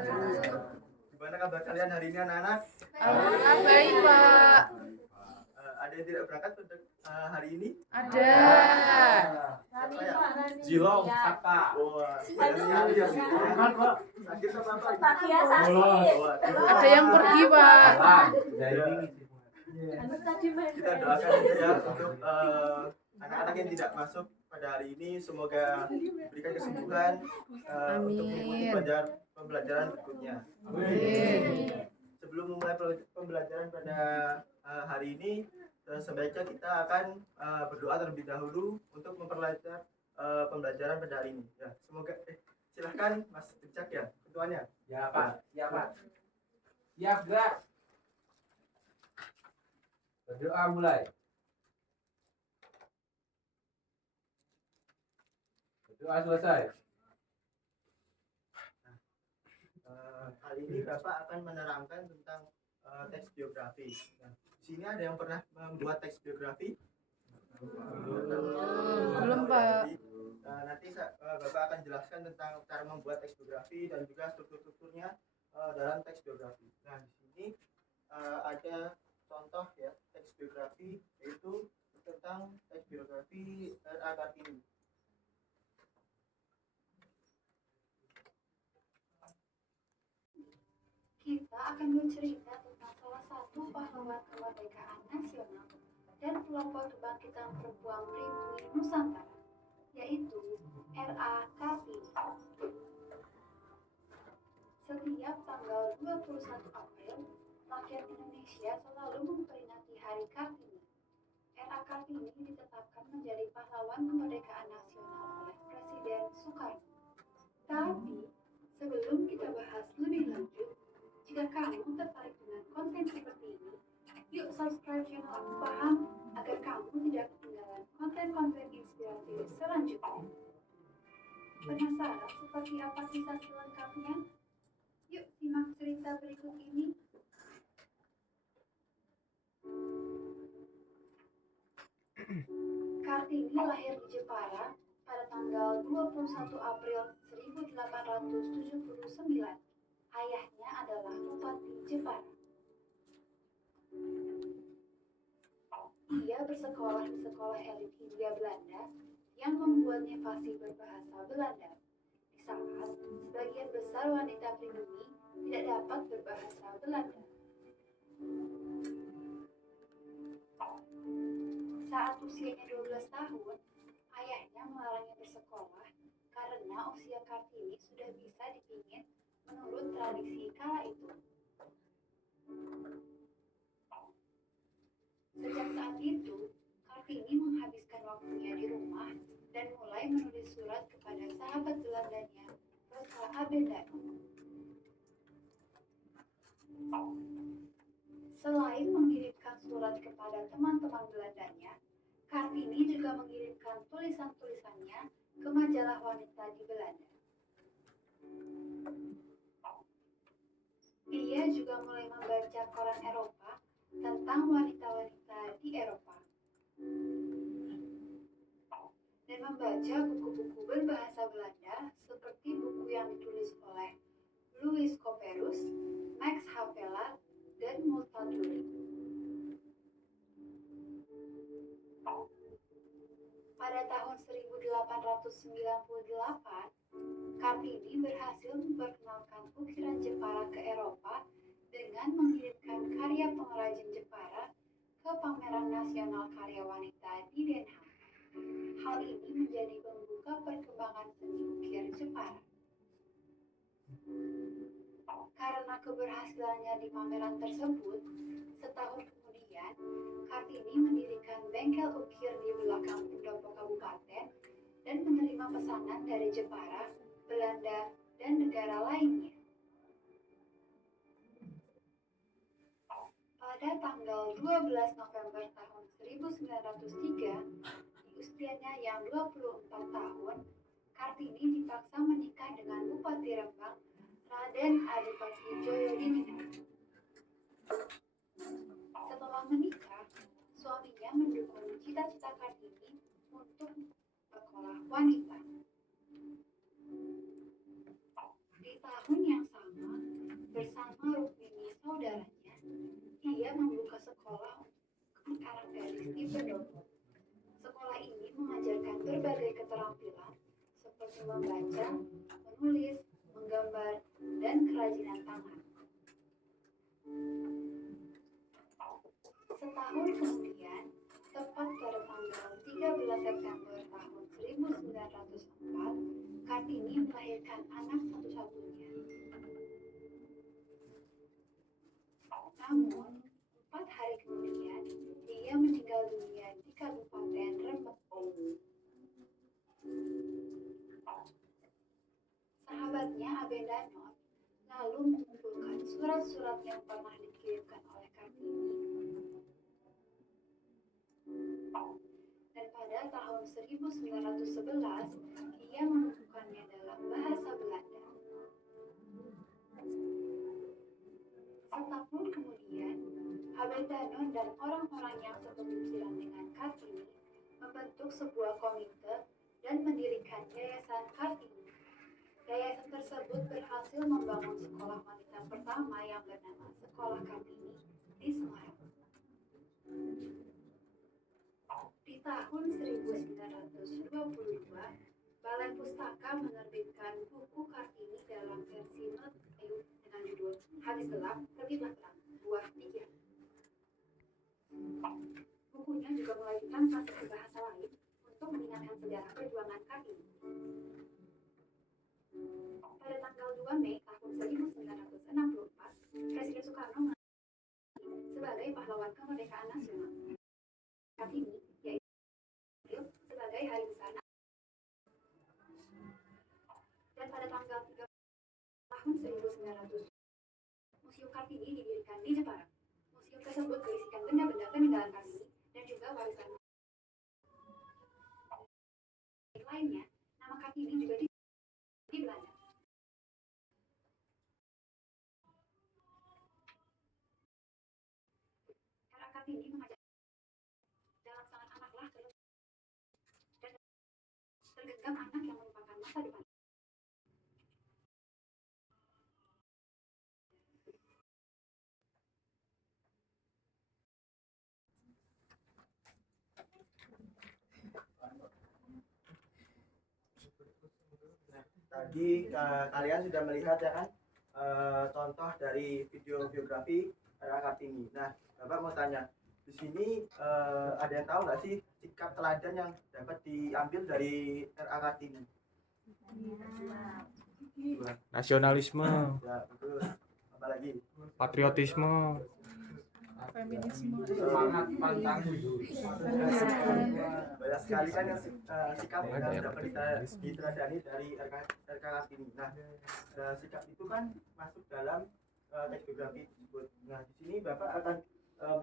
Gimana kabar kalian hari ini anak-anak? Alhamdulillah baik, Pak. Ada yang tidak berangkat untuk hari ini? Ada. Siapa ya? Jilong, Saka. Wah, banyak sekali ya. Sakit apa apa? Ada yang pergi, Pak. Kita doakan aja ya untuk anak-anak yang tidak masuk pada hari ini, semoga diberikan kesembuhan untuk mengikuti pembelajaran berikutnya. Sebelum memulai pembelajaran pada hari ini, sebaiknya kita akan berdoa terlebih dahulu untuk memperlancar pembelajaran pada hari ini. Ya, semoga silahkan Mas Richard ya, ketuanya. Ya Pak, siap Pak. Siap gerak. Berdoa mulai. Berdoa selesai. Kali ini Bapak akan menerangkan tentang teks biografi. Nah, di sini ada yang pernah membuat teks biografi? Belum, Pak. Nanti Bapak akan jelaskan tentang cara membuat teks biografi dan juga struktur-strukturnya dalam teks biografi. Nah, di sini ada contoh ya teks biografi, yaitu tentang teks biografi R.A. Kartini. Kita akan bercerita tentang salah satu pahlawan kemerdekaan nasional dan pelopor kebangkitan perempuan pribumi Nusantara, yaitu R.A. Kartini. Setiap tanggal 21 April, rakyat Indonesia selalu memperingati Hari Kartini. R.A. Kartini ditetapkan menjadi pahlawan kemerdekaan nasional oleh Presiden Soekarno. Tapi, sebelum kita bahas lebih lanjut, jika kamu tertarik dengan konten seperti ini, yuk subscribe channel Aku Paham agar kamu tidak ketinggalan konten-konten inspiratif selanjutnya. Penasaran seperti apa kisah selengkapnya? Yuk simak cerita berikut ini. Kartini lahir di Jepara pada tanggal 21 April 1879. Ayahnya adalah Bupati Jepara. Ia bersekolah di sekolah elit Hindia Belanda yang membuatnya fasih berbahasa Belanda. Di saat sebagian besar wanita pribumi tidak dapat berbahasa Belanda. Saat usianya 12 tahun, ayahnya melarangnya bersekolah karena usia Kartini sudah bisa dipingit menurut tradisi kala itu. Sejak saat itu, Kartini menghabiskan waktunya di rumah dan mulai menulis surat kepada sahabat Belandanya, Rosa Abendano. Selain mengirimkan surat kepada teman-teman Belandanya, Kartini juga mengirimkan tulisan-tulisannya ke majalah wanita di Belanda. Ia juga mulai membaca koran Eropa tentang wanita-wanita di Eropa dan membaca buku-buku berbahasa Belanda seperti buku yang ditulis oleh Louis Couperus, Max Havelaar, dan Multatuli. Pada tahun 1898, Kartini berhasil memperkenalkan ukiran Jepara ke Eropa dengan mengirimkan karya pengrajin Jepara ke pameran nasional karya wanita di Den Haag. Hal ini menjadi pembuka perkembangan seni ukir Jepara. Karena keberhasilannya di pameran tersebut, setahun kemudian Kartini mendirikan bengkel ukir di belakang pendopo kabupaten dan menerima pesanan dari Jepara, Belanda, dan negara lainnya. Pada tanggal 12 November tahun 1903, di usianya yang 24 tahun, Kartini dipaksa menikah dengan Bupati Rembang, Raden Adipati Djoyo-Diningrat. Setelah menikah, suaminya mendukung cita-cita Kartini untuk sekolah wanita. Di tahun yang sama, seperti membaca, menulis, menggambar, dan kerajinan tangan. Setahun kemudian, tepat pada tanggal 13 September tahun 1904, Kartini melahirkan anak satu-satunya. Namun, 4 hari kemudian, dia meninggal dunia di Kabupaten Rembang. Sahabatnya Abendanon lalu mengumpulkan surat-surat yang pernah dikirimkan oleh Kartini. Dan pada tahun 1911, ia menubuhkannya dalam bahasa Belanda. Setahun kemudian, Abendanon dan orang-orang yang sepemikiran dengan Kartini membentuk sebuah komite dan mendirikan Yayasan Kartini. Yayasan tersebut berhasil membangun sekolah wanita pertama yang bernama Sekolah Kartini di Semarang. Di tahun 1922, Balai Pustaka menerbitkan buku Kartini dalam versi Melayu dengan judul Habis Gelap, Terbitlah Terang, Buah Pikiran. Bukunya juga mulai ditranslasi ke bahasa lain untuk mengingatkan sejarah perjuangan Kartini. Pada tanggal 2 Mei tahun 1964, Presiden Soekarno mengangkat sebagai pahlawan kemerdekaan nasional. Kartini yaitu sebagai hari besar. Dan pada tanggal 3 tahun 1900, Museum Kartini didirikan di Jepara. Museum tersebut berisikan benda-benda peninggalan Kartini dan juga warisan lainnya. Nama Kartini juga di Belanda. Era Kartini mengajar dalam sangat amatlah terus dan tergenggam anak yang merupakan masa depan. Tadi kalian sudah melihat ya kan contoh dari video biografi R.A. Kartini. Nah, Bapak mau tanya, di sini ada yang tahu nggak sih sikap teladan yang dapat diambil dari R.A. Kartini? Nasionalisme, Ya, betul. Apa lagi? patriotisme, Feminisme. Semangat pantang mundur. Banyak sekali kan yang sikap yang Ada yang dapat diteladani dari R.A. Kartini. Nah, sikap itu kan masuk dalam teks biografi tersebut. Nah, di sini Bapak akan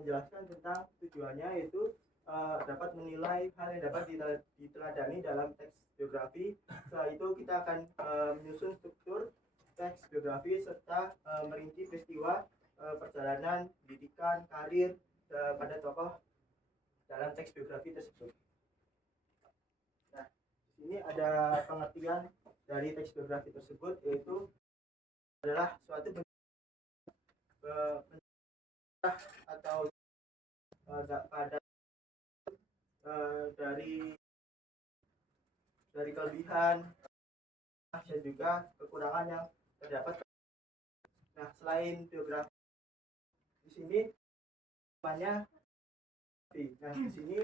menjelaskan tentang tujuannya, yaitu dapat menilai hal yang dapat diteladani dalam teks biografi. Setelah itu kita akan menyusun struktur teks biografi serta merinci peristiwa perjalanan, pendidikan, karir pada tokoh dalam teks biografi tersebut. Nah, di sini ada pengertian dari teks biografi tersebut, yaitu adalah suatu atau pada dari kelebihan dan juga kekurangan yang terdapat. Nah, selain biografi, di sini namanya, nah di sini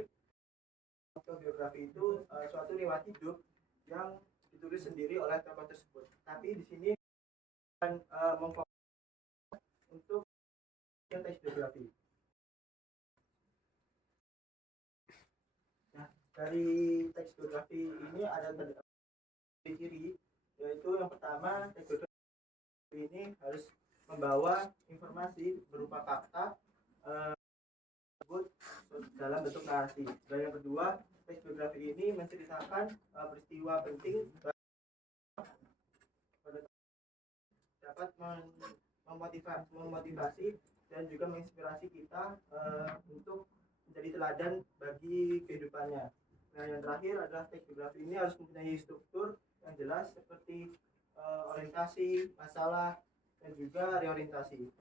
biografi itu suatu riwayat hidup yang ditulis sendiri oleh tokoh tersebut. Tapi di sini akan memfokus untuk teks biografi. Nah, dari teks biografi ini ada ciri, yaitu yang pertama, teks biografi ini harus membawa informasi berupa fakta tersebut dalam bentuk narasi. Dan yang kedua, teks biografi ini menceritakan peristiwa penting dapat memotivasi dan juga menginspirasi kita untuk menjadi teladan bagi kehidupannya. Nah, yang terakhir adalah teks biografi ini harus mempunyai struktur yang jelas seperti orientasi, masalah, dan juga reorientasi.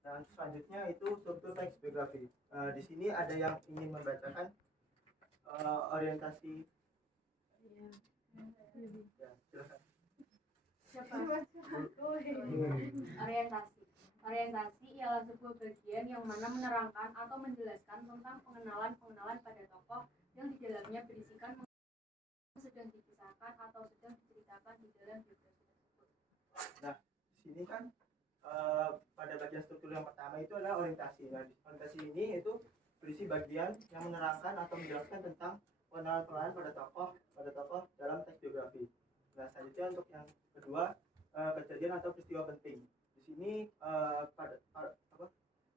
Dan selanjutnya itu struktur teks biografi. Di sini ada yang ingin membacakan orientasi. Ya, silakan. Orientasi. Orientasi ialah sebuah bagian yang mana menerangkan atau menjelaskan tentang pengenalan pada tokoh yang di dalamnya berisikan sedang dikisahkan atau sedang diceritakan di dalam biografi tersebut. Nah, di sini kan pada bagian struktur yang pertama itu adalah orientasi. Nah, orientasi ini itu berisi bagian yang menerangkan atau menjelaskan tentang pengenalan pada tokoh dalam teks biografi. Nah, selanjutnya untuk yang kedua, kejadian atau peristiwa penting. Di sini pada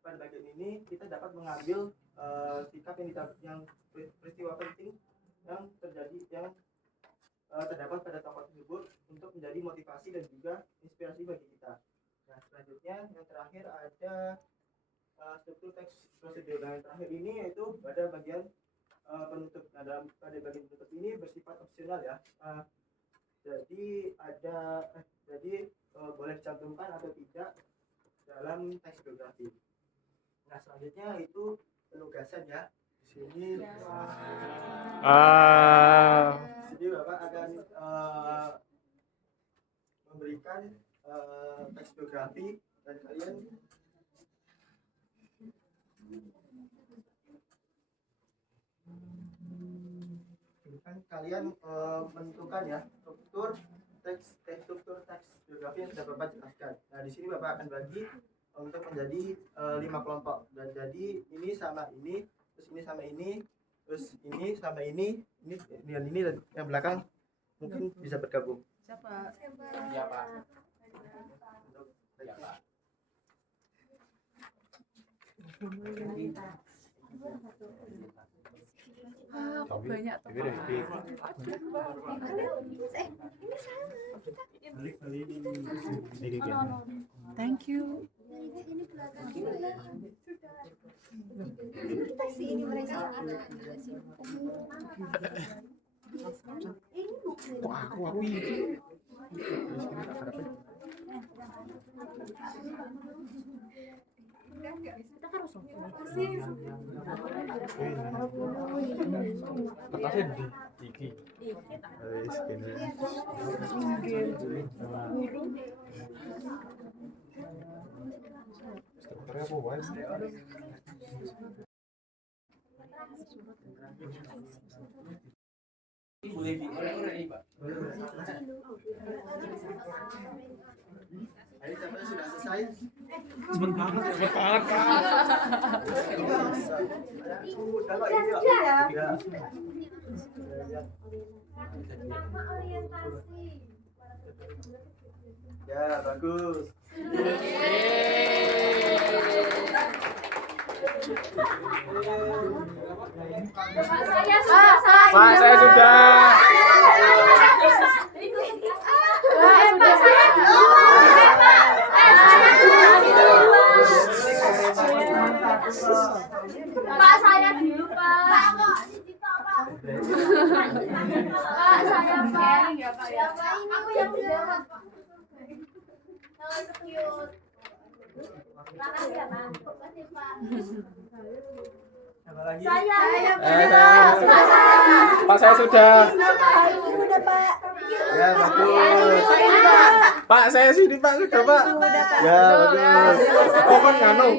bagian ini kita dapat mengambil sikap yang peristiwa penting yang terdapat pada tokoh tersebut untuk menjadi motivasi dan juga inspirasi bagi kita. Nah, selanjutnya yang terakhir ada struktur teks prosedur. Nah, yang terakhir ini yaitu pada bagian penutup. Nah, pada bagian penutup ini bersifat opsional ya. Jadi boleh dicantumkan atau tidak dalam teks biografi. Nah, selanjutnya itu penugasan ya. Di sini jadi Bapak akan memberikan teks biografi dan kalian menentukan ya struktur teks biografi yang sudah Bapak jelaskan. Nah, di sini Bapak akan bagi untuk menjadi 5 kelompok. Dan jadi ini sama ini, terus ini sama ini, terus ini sama ini dan ini dan yang belakang mungkin bisa bergabung. Siapa? Kok banyak tuh. Thank you. aku ini. Boleh diulang Pak. Jadi sampai sudah selesai. Cepet banget Pak. Kalau ini ya. Ya, bagus. Pak, saya sudah. Pak, saya dulu, Pak. Pak, saya sharing ya, Pak ya. Aku yang udah. Makasih ya, Pak. Makasih, Pak. Siapa lagi? Pak, saya sudah. Udah, Pak. Ya, bagus. Pak, saya sini Pak sudah Pak. Ya, bagus. Oh, kan nganu.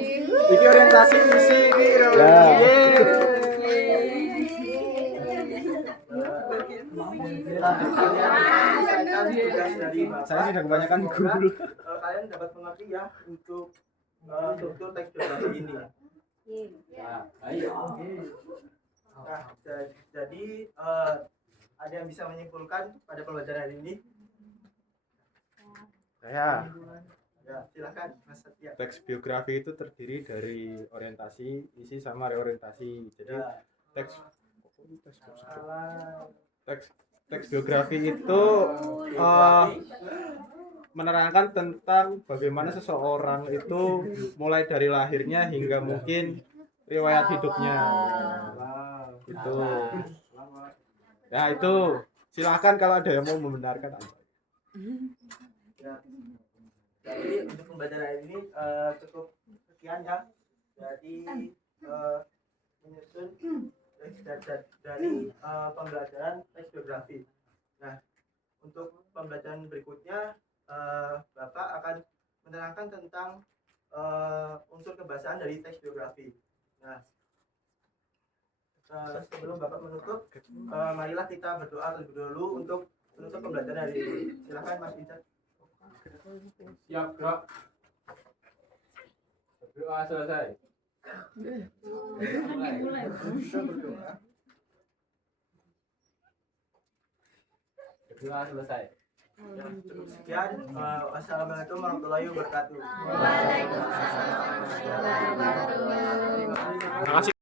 Iki orientasi misi iki. Ya. Saya sudah kebanyakan guru. Kalian dapat mengerti ya untuk struktur teks biografi ini. Ya, ayo. Nah, jadi ada yang bisa menyimpulkan pada pembelajaran ini? Saya. Ya, silakan Mas Setia. Teks biografi itu terdiri dari orientasi, isi sama reorientasi. Jadi Ya. teks biografi itu menerangkan tentang bagaimana seseorang itu mulai dari lahirnya hingga mungkin riwayat hidupnya. Itu. Ya itu. Silakan kalau ada yang mau membenarkan. Ya. Jadi untuk pembelajaran ini cukup sekian ya. Jadi menyusun dari pembelajaran teks biografi. Nah, untuk pembelajaran berikutnya Bapak akan menerangkan tentang unsur kebahasaan dari teks biografi. Nah, sebelum Bapak menutup, marilah kita berdoa terlebih dahulu untuk menutup pembelajaran hari ini. Silakan Mas Vincent. Siap, gerak. Berdoa selesai. Mulai. Kita berdoa. Berdoa selesai. Ya, cukup sekian. Wassalamualaikum warahmatullahi wabarakatuh. Terima kasih.